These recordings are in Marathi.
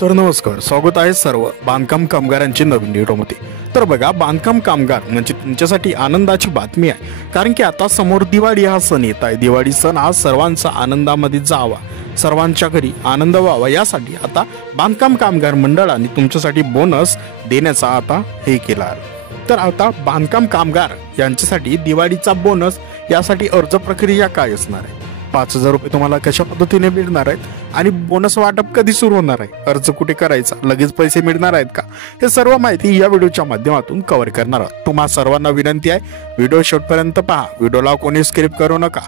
तर नमस्कार, स्वागत आहे सर्व बांधकाम कामगारांची नवीन व्हिडिओमध्ये। तर बघा, बांधकाम कामगार म्हणजे तुमच्यासाठी आनंदाची बातमी आहे, कारण की आता समोर दिवाळी हा सण येत आहे। दिवाळी सण हा सर्वांचा आनंदामध्ये जावा, सर्वांच्या घरी आनंद व्हावा, यासाठी आता बांधकाम कामगार मंडळाने तुमच्यासाठी बोनस देण्याचा आता हे केला आहे। तर आता बांधकाम कामगार यांच्यासाठी दिवाळीचा बोनस यासाठी अर्ज प्रक्रिया काय असणार आहे, 5,000 रुपये तुम्हाला कशा पद्धतीने मिळणार आहेत आणि बोनस वाटप कधी सुरू होणार आहे, अर्ज कुठे करायचा, लगेच पैसे मिळणार आहेत का, हे सर्व माहिती या व्हिडिओच्या माध्यमातून कव्हर करणार आहोत। तुम्हा सर्वांना विनंती आहे, व्हिडिओ शेवटपर्यंत पहा, व्हिडिओला कोणी स्किप करू नका,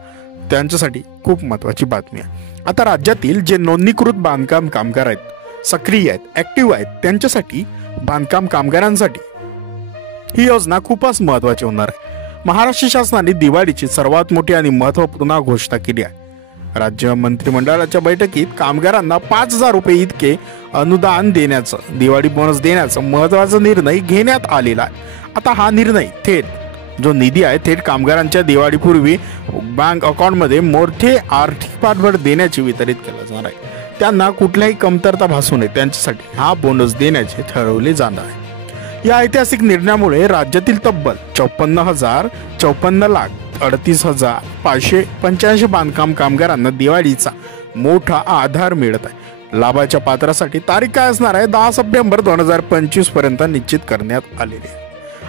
त्यांच्यासाठी खूप महत्त्वाची बातमी आहे। आता राज्यातील जे नोंदणीकृत बांधकाम कामगार आहेत, सक्रिय आहेत, ऍक्टिव्ह आहेत, त्यांच्यासाठी बांधकाम कामगारांसाठी ही योजना खूपच महत्त्वाची होणार आहे। महाराष्ट्र शासनाने दिवाळीची सर्वात मोठी आणि महत्त्वपूर्ण घोषणा केली आहे। राज्य मंत्रिमंडळाच्या बैठकीत कामगारांना 5,000 रुपये इतके अनुदान देण्याचं, दिवाळी बोनस देण्याचा महत्त्वाचा निर्णय घेण्यात आलेला आहे। आता हा निर्णय थेट जो निधी आहे थेट कामगारांच्या दिवाळीपूर्वी बँक अकाउंटमध्ये मोठे आर्थिक पाठबळ देण्याचे वितरित केला जाणार आहे। त्यांना कुठल्याही कमतरता भासू नये त्यासाठी हा बोनस देण्याचे ठरवले जाणार आहे। या ऐतिहासिक निर्णयामुळे राज्यातील तब्बल 54,38,585 बांधकाम कामगारांना दिवाळीचा मोठा आधार मिळत आहे। लाभाच्या पात्रासाठी तारीख काय असणार आहे, 10 सप्टेंबर 2025 पर्यंत निश्चित करण्यात आलेली आहे।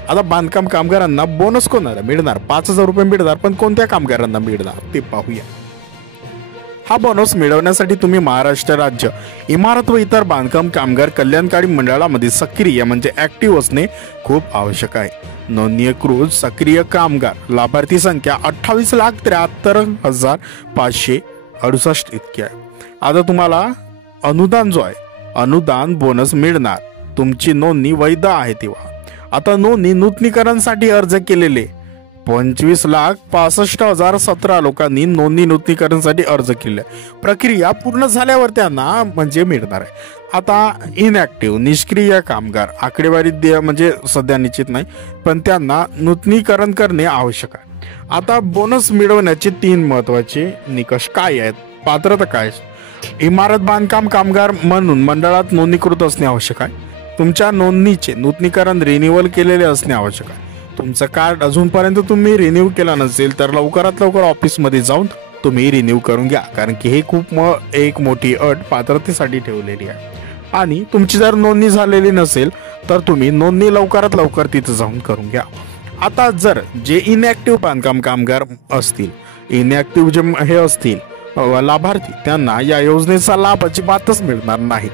आता बांधकाम कामगारांना बोनस कोणाला मिळणार, 5,000 रुपये मिळणार, पण कोणत्या कामगारांना मिळणार ते पाहूया। हा बोनस मिळवण्यासाठी तुम्ही महाराष्ट्र राज्य इमारत व इतर बांधकाम कामगार कल्याणकारी मंडळामध्ये सक्रिय म्हणजे ऍक्टिव्ह असणे खूप आवश्यक आहे। नोंदणीकृत सक्रिय कामगार लाभार्थी संख्या 28,73,568 इतकी आहे। आता तुम्हाला अनुदान जो आहे, अनुदान बोनस मिळणार, तुमची नोंदणी वैध आहे तेव्हा। आता नोंदणी नूतनीकरणासाठी अर्ज केलेले 25,65,017 लोकांनी नूतनीकरणासाठी अर्ज केले। प्रक्रिया पूर्ण झाल्यावर त्यांना म्हणजे मिळणार आहे। आता इनॅक्टिव्ह निष्क्रिय कामगार आकडेवारी म्हणजे सध्या निश्चित नाही, पण त्यांना नूतनीकरण करणे आवश्यक आहे। आता बोनस मिळवण्याचे 3 महत्त्वाचे निकष काय आहेत, पात्रता काय, इमारत बांधकाम कामगार म्हणून मंडळात नोंदणीकृत असणे आवश्यक आहे, तुमच्या नोंदणीचे नूतनीकरण रिन्युअल केलेले असणे आवश्यक आहे, तुमचं कार्ड अजूनपर्यंत तुम्ही रिन्यू केला नसेल तर लवकरात लवकर ऑफिसमध्ये जाऊन तुम्ही रिन्यू करून घ्या, कारण की हे खूप एक मोठी अट पात्रतेसाठी ठेवलेली आहे। आणि तुमची जर नोंदणी झालेली नसेल तर तुम्ही नोंदणी लवकरात लवकर तिथे जाऊन करून घ्या। आता जर जे इनॅक्टिव्ह बांधकाम कामगार असतील, इनॅक्टिव्ह जे हे असतील लाभार्थी, त्यांना या योजनेचा लाभ अजिबातच मिळणार नाही।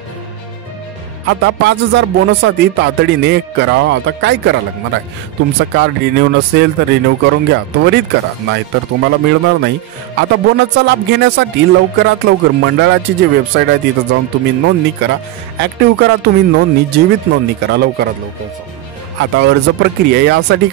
आता 5,000 बोनससाठी तातडीने करा। आता काय करा लागणार आहे, तुमचं कार्ड रिन्यू नसेल तर रिन्यू करून घ्या, त्वरित करा, नाही तर तुम्हाला मिळणार नाही। आता बोनसचा लाभ घेण्यासाठी लवकरात लवकर मंडळाची जी वेबसाईट आहे तिथं जाऊन तुम्ही नोंदणी करा, ऍक्टिव्ह करा तुम्ही नोंदणी, जीवित नोंदणी करा लवकरात लवकर। आता अर्ज प्रक्रिया यासाठी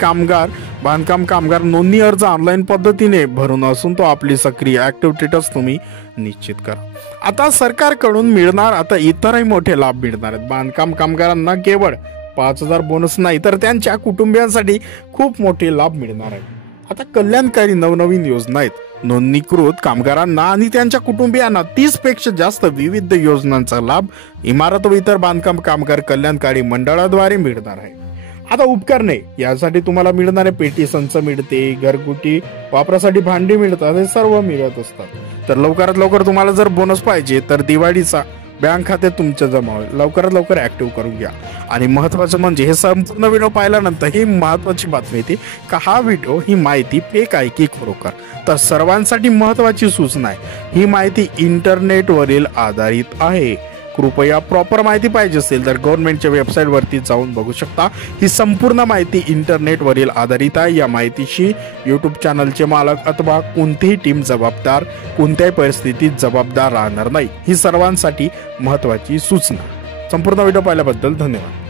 बांधकाम कामगार नोंदणी अर्ज ऑनलाईन पद्धतीने भरून असून तो आपली सक्रिय ऍक्टिव्ह स्टेटस तुम्ही निश्चित करा। आता सरकारकडून मिळणार आता इतरही मोठे लाभ मिळणार आहेत। बांधकाम कामगारांना केवळ 5,000 बोनस नाही तर त्यांच्या कुटुंबियांसाठी खूप मोठे लाभ मिळणार आहेत। आता कल्याणकारी नवनवीन योजना आहेत, नोंदणीकृत कामगारांना आणि त्यांच्या कुटुंबियांना 30 पेक्षा जास्त विविध योजनांचा लाभ इमारत व इतर बांधकाम कामगार कल्याणकारी मंडळाद्वारे मिळणार आहे। आता उपकरणे यासाठी तुम्हाला मिळणारे पेटी संच मिळते, घरगुती वापरासाठी भांडी मिळतात, हे सर्व मिळत असतात। तर लवकरात लवकर तुम्हाला जर बोनस पाहिजे तर दिवाळीचा बँक खात्यात तुमच्या जमा होईल, लवकरात लवकर ऍक्टिव्ह करून घ्या। आणि महत्त्वाचं म्हणजे हे संपूर्ण व्हिडिओ पाहिल्यानंतर ही महत्त्वाची बातमी येते का हा व्हिडिओ ही माहिती फेक आहे की खरोखर, तर सर्वांसाठी महत्त्वाची सूचना आहे, ही माहिती इंटरनेटवरील आधारित आहे। कृपया प्रॉपर माहिती पाहिजे असेल तर गव्हर्नमेंटच्या वेबसाईट वरती जाऊन बघू शकता। ही संपूर्ण माहिती इंटरनेटवरील आधारित आहे। या माहितीशी यूट्यूब चॅनलचे मालक अथवा कोणतीही टीम जबाबदार, कोणत्याही परिस्थितीत जबाबदार राहणार नाही। ही सर्वांसाठी महत्त्वाची सूचना। संपूर्ण व्हिडिओ पाहिल्याबद्दल धन्यवाद।